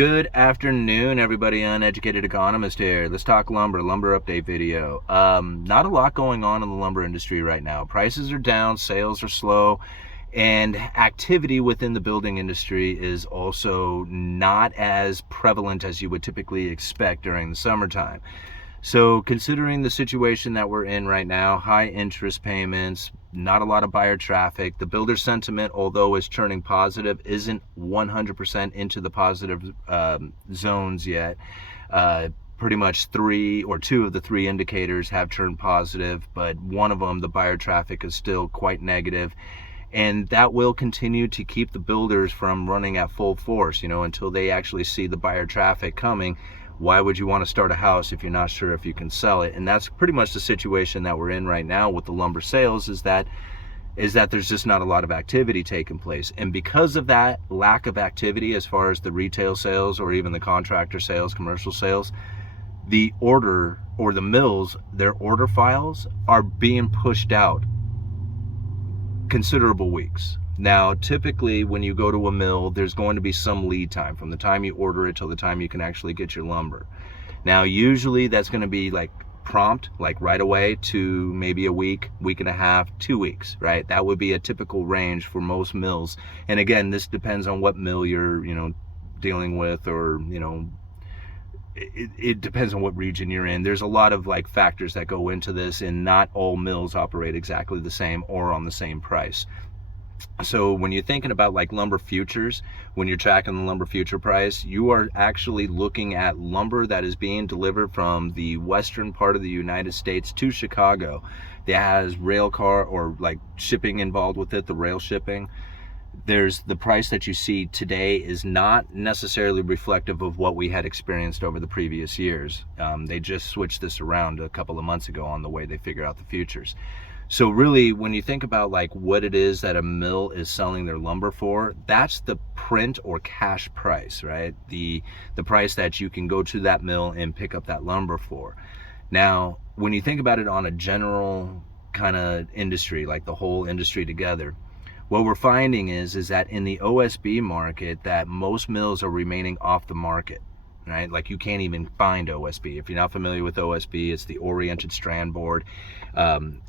Good afternoon, everybody. Uneducated Economist here. Let's talk lumber update video. Not a lot going on in the lumber industry right now. Prices are down, sales are slow, and activity within the building industry is also not as prevalent as you would typically expect during the summertime. So considering the situation that we're in right now, high interest payments, not a lot of buyer traffic, the builder sentiment, although it's turning positive, isn't 100% into the positive zones yet. Pretty much two of the three indicators have turned positive, but one of them, the buyer traffic, is still quite negative. And that will continue to keep the builders from running at full force, until they actually see the buyer traffic coming. Why would you want to start a house if you're not sure if you can sell it? And that's pretty much the situation that we're in right now with the lumber sales, is that there's just not a lot of activity taking place. And because of that lack of activity, as far as the retail sales or even the contractor sales, commercial sales, the order or the mills, their order files are being pushed out considerable weeks. Now, typically when you go to a mill, there's going to be some lead time from the time you order it till the time you can actually get your lumber. Now, usually that's going to be like prompt, like right away, to maybe a week, week and a half, 2 weeks, right? That would be a typical range for most mills. And again, this depends on what mill you're, dealing with, or, it depends on what region you're in. There's a lot of factors that go into this, and not all mills operate exactly the same or on the same price. So when you're thinking about lumber futures, when you're tracking the lumber future price, you are actually looking at lumber that is being delivered from the western part of the United States to Chicago. That has rail car or shipping involved with it, the rail shipping. There's the price that you see today is not necessarily reflective of what we had experienced over the previous years. They just switched this around a couple of months ago on the way they figure out the futures. So really, when you think about what it is that a mill is selling their lumber for, that's the print or cash price, right? The price that you can go to that mill and pick up that lumber for. Now, when you think about it on a general kind of industry, like the whole industry together, what we're finding is that in the OSB market, that most mills are remaining off the market, right? You can't even find OSB. If you're not familiar with OSB, it's the oriented strand board.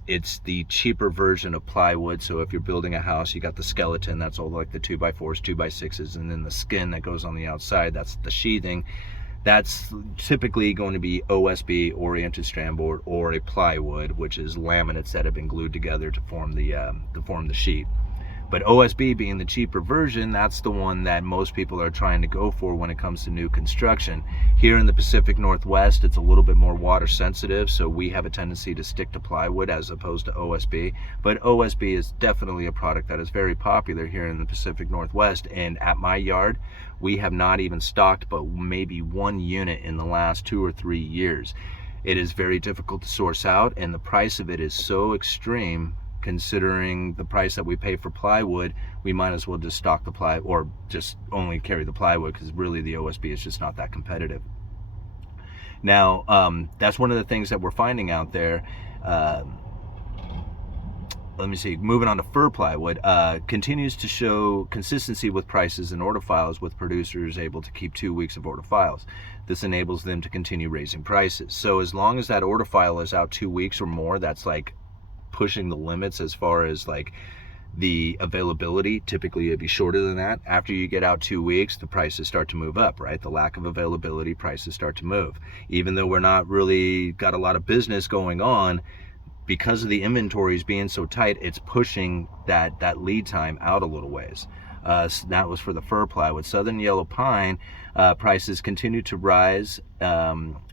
It's the cheaper version of plywood. So if you're building a house, you got the skeleton, that's all the 2x4s, 2x6s, and then the skin that goes on the outside, that's the sheathing. That's typically going to be OSB, oriented strand board, or a plywood, which is laminates that have been glued together to form the sheet. But OSB being the cheaper version, that's the one that most people are trying to go for when it comes to new construction. Here in the Pacific Northwest, it's a little bit more water sensitive, so we have a tendency to stick to plywood as opposed to OSB. But OSB is definitely a product that is very popular here in the Pacific Northwest. And at my yard, we have not even stocked but maybe one unit in the last 2 or 3 years. It is very difficult to source out, and the price of it is so extreme. Considering the price that we pay for plywood, we might as well just stock the plywood, or just only carry the plywood, because really the OSB is just not that competitive. Now, that's one of the things that we're finding out there. Let me see, moving on to fir plywood, continues to show consistency with prices and order files, with producers able to keep 2 weeks of order files. This enables them to continue raising prices. So as long as that order file is out 2 weeks or more, that's pushing the limits as far as the availability. Typically it'd be shorter than that. After you get out 2 weeks, the prices start to move up, right? The lack of availability, prices start to move. Even though we're not really got a lot of business going on, because of the inventories being so tight, it's pushing that lead time out a little ways. So that was for the fir plywood. Southern yellow pine prices continue to rise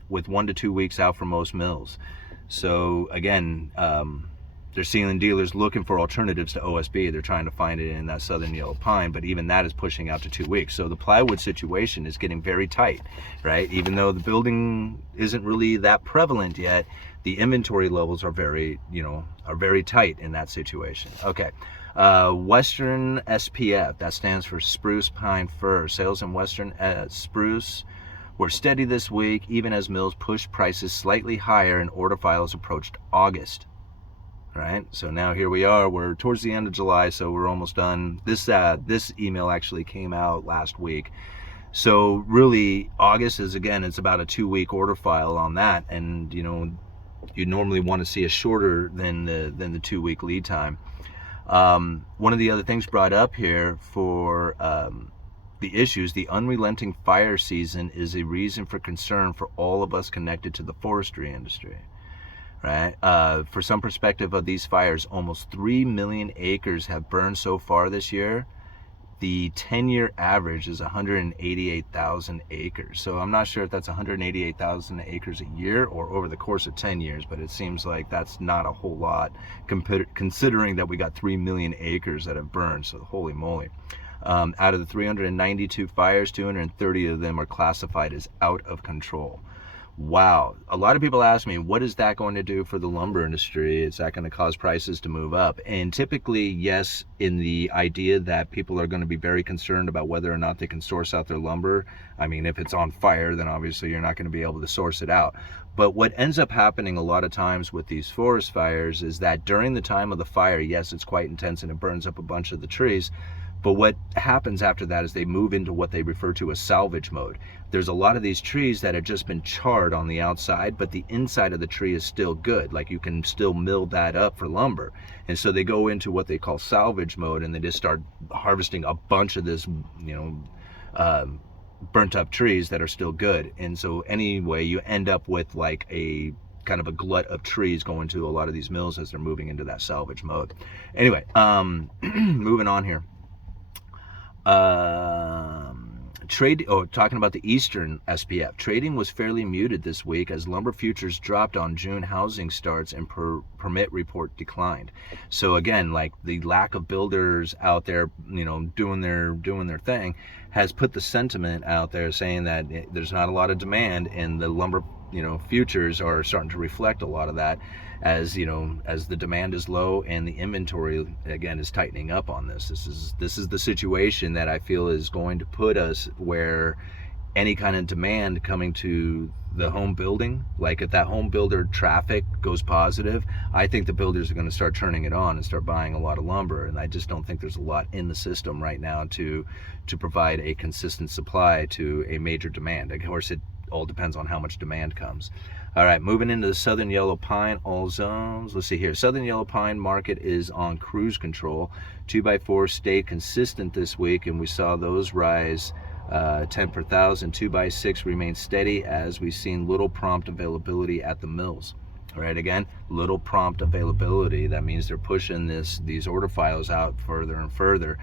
with 1 to 2 weeks out for most mills. So again, they're seeing dealers looking for alternatives to OSB. They're trying to find it in that southern yellow pine, but even that is pushing out to 2 weeks. So the plywood situation is getting very tight, right? Even though the building isn't really that prevalent yet, the inventory levels are very tight in that situation. Okay. Western SPF, that stands for spruce, pine, fir. Sales in Western spruce were steady this week, even as mills pushed prices slightly higher and order files approached August. Right, so now here we are, we're towards the end of July, so we're almost done. This email actually came out last week. So really, August is, again, it's about a 2-week order file on that, and you normally want to see a shorter than the 2-week lead time. One of the other things brought up here for the issues, the unrelenting fire season is a reason for concern for all of us connected to the forestry industry. Right? For some perspective of these fires, almost 3 million acres have burned so far this year. The 10-year average is 188,000 acres. So I'm not sure if that's 188,000 acres a year or over the course of 10 years, but it seems like that's not a whole lot considering that we got 3 million acres that have burned. So holy moly. Out of the 392 fires, 230 of them are classified as out of control. Wow. A lot of people ask me, what is that going to do for the lumber industry? Is that going to cause prices to move up? And typically, yes, in the idea that people are going to be very concerned about whether or not they can source out their lumber. I mean, if it's on fire, then obviously you're not going to be able to source it out. But what ends up happening a lot of times with these forest fires is that during the time of the fire, yes, it's quite intense and it burns up a bunch of the trees. But what happens after that is they move into what they refer to as salvage mode. There's a lot of these trees that have just been charred on the outside, but the inside of the tree is still good. Like you can still mill that up for lumber. And so they go into what they call salvage mode, and they just start harvesting a bunch of this, burnt up trees that are still good. And so anyway, you end up with like a kind of a glut of trees going to a lot of these mills as they're moving into that salvage mode. Anyway, moving on here. Talking about the Eastern SPF, trading was fairly muted this week as lumber futures dropped on June housing starts and permit report declined. So again, like the lack of builders out there, doing their thing, has put the sentiment out there saying that there's not a lot of demand, and the lumber futures are starting to reflect a lot of that, as the demand is low and the inventory again is tightening up on this. This is the situation that I feel is going to put us where any kind of demand coming to the home building, like if that home builder traffic goes positive, I think the builders are going to start turning it on and start buying a lot of lumber. And I just don't think there's a lot in the system right now to provide a consistent supply to a major demand. Of course, it all depends on how much demand comes. All right, moving into the southern yellow pine, all zones. Let's see here. Southern yellow pine market is on cruise control. 2x4 stayed consistent this week, and we saw those rise 10 per thousand. 2x6 remained steady as we've seen little prompt availability at the mills. All right, again, little prompt availability. That means they're pushing these order files out further and further.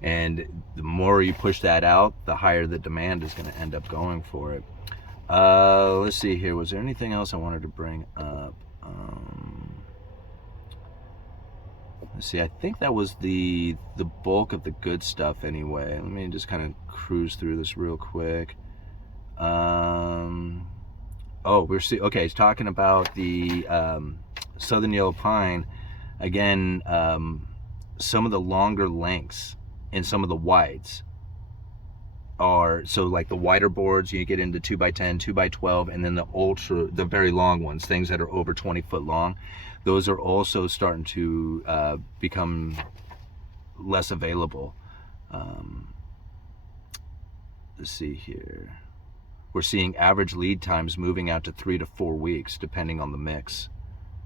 And the more you push that out, the higher the demand is going to end up going for it. Let's see here. Was there anything else I wanted to bring up? Let's see. I think that was the bulk of the good stuff anyway. Let me just kind of cruise through this real quick. Okay, it's talking about the southern yellow pine. Again, some of the longer lengths and some of the wides are, so like the wider boards, you get into 2x10, 2x12, and then the very long ones, things that are over 20 foot long, those are also starting to become less available. Let's see here. We're seeing average lead times moving out to 3 to 4 weeks, depending on the mix.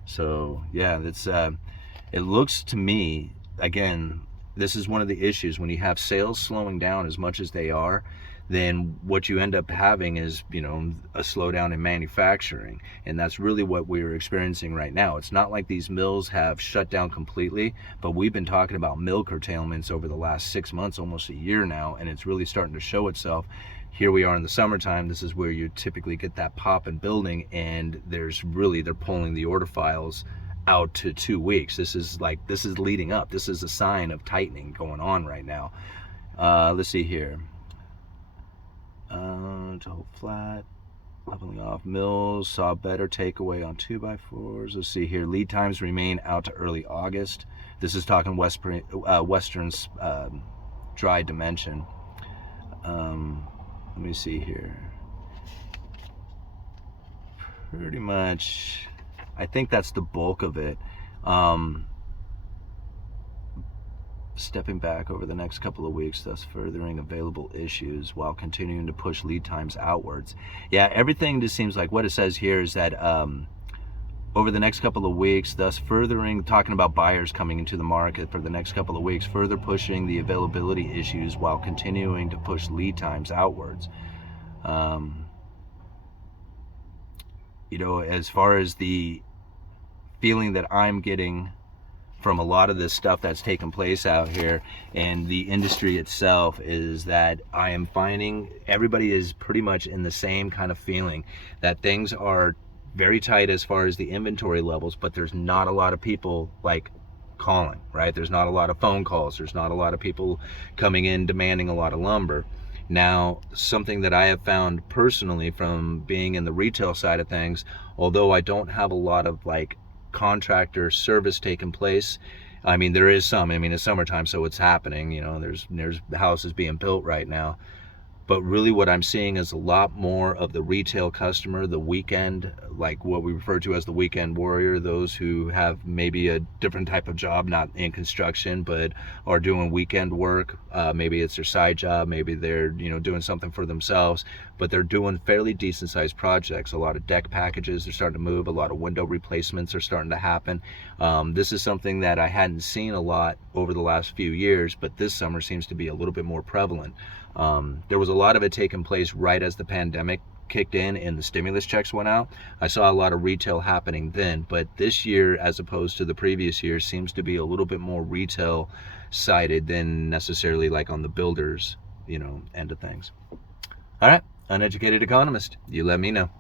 So yeah, that's it looks to me, again, this is one of the issues when you have sales slowing down as much as they are. Then what you end up having is a slowdown in manufacturing, and that's really what we're experiencing right now. It's not like these mills have shut down completely, but we've been talking about mill curtailments over the last 6 months, almost a year now, and it's really starting to show itself. Here we are in the summertime. This is where you typically get that pop in building, and they're pulling the order files out to 2 weeks. This is leading up. This is a sign of tightening going on right now. Let's see here. To hold flat, leveling off. Mills saw better takeaway on 2x4s. Let's see here. Lead times remain out to early August. This is talking Western's dry dimension. Let me see here. Pretty much, I think that's the bulk of it. stepping back over the next couple of weeks, thus furthering available issues while continuing to push lead times outwards. Yeah, everything just seems like what it says here is that over the next couple of weeks, thus furthering, talking about buyers coming into the market for the next couple of weeks, further pushing the availability issues while continuing to push lead times outwards. You know, as far as the feeling that I'm getting from a lot of this stuff that's taken place out here and the industry itself is that I am finding everybody is pretty much in the same kind of feeling that things are very tight as far as the inventory levels, but there's not a lot of people like calling, right? There's not a lot of phone calls. There's not a lot of people coming in demanding a lot of lumber. Now, something that I have found personally from being in the retail side of things, although I don't have a lot of like contractor service taking place, I mean, there is some. I mean, it's summertime, so it's happening. You know, there's houses being built right now. But really what I'm seeing is a lot more of the retail customer, the weekend, like what we refer to as the weekend warrior, those who have maybe a different type of job, not in construction, but are doing weekend work. Maybe it's their side job, maybe they're, you know, doing something for themselves, but they're doing fairly decent sized projects. A lot of deck packages are starting to move, a lot of window replacements are starting to happen. This is something that I hadn't seen a lot over the last few years, but this summer seems to be a little bit more prevalent. There was a lot of it taking place right as the pandemic kicked in and the stimulus checks went out. I saw a lot of retail happening then, but this year, as opposed to the previous year, seems to be a little bit more retail sided than necessarily like on the builders, you know, end of things. All right, Uneducated Economist, you let me know.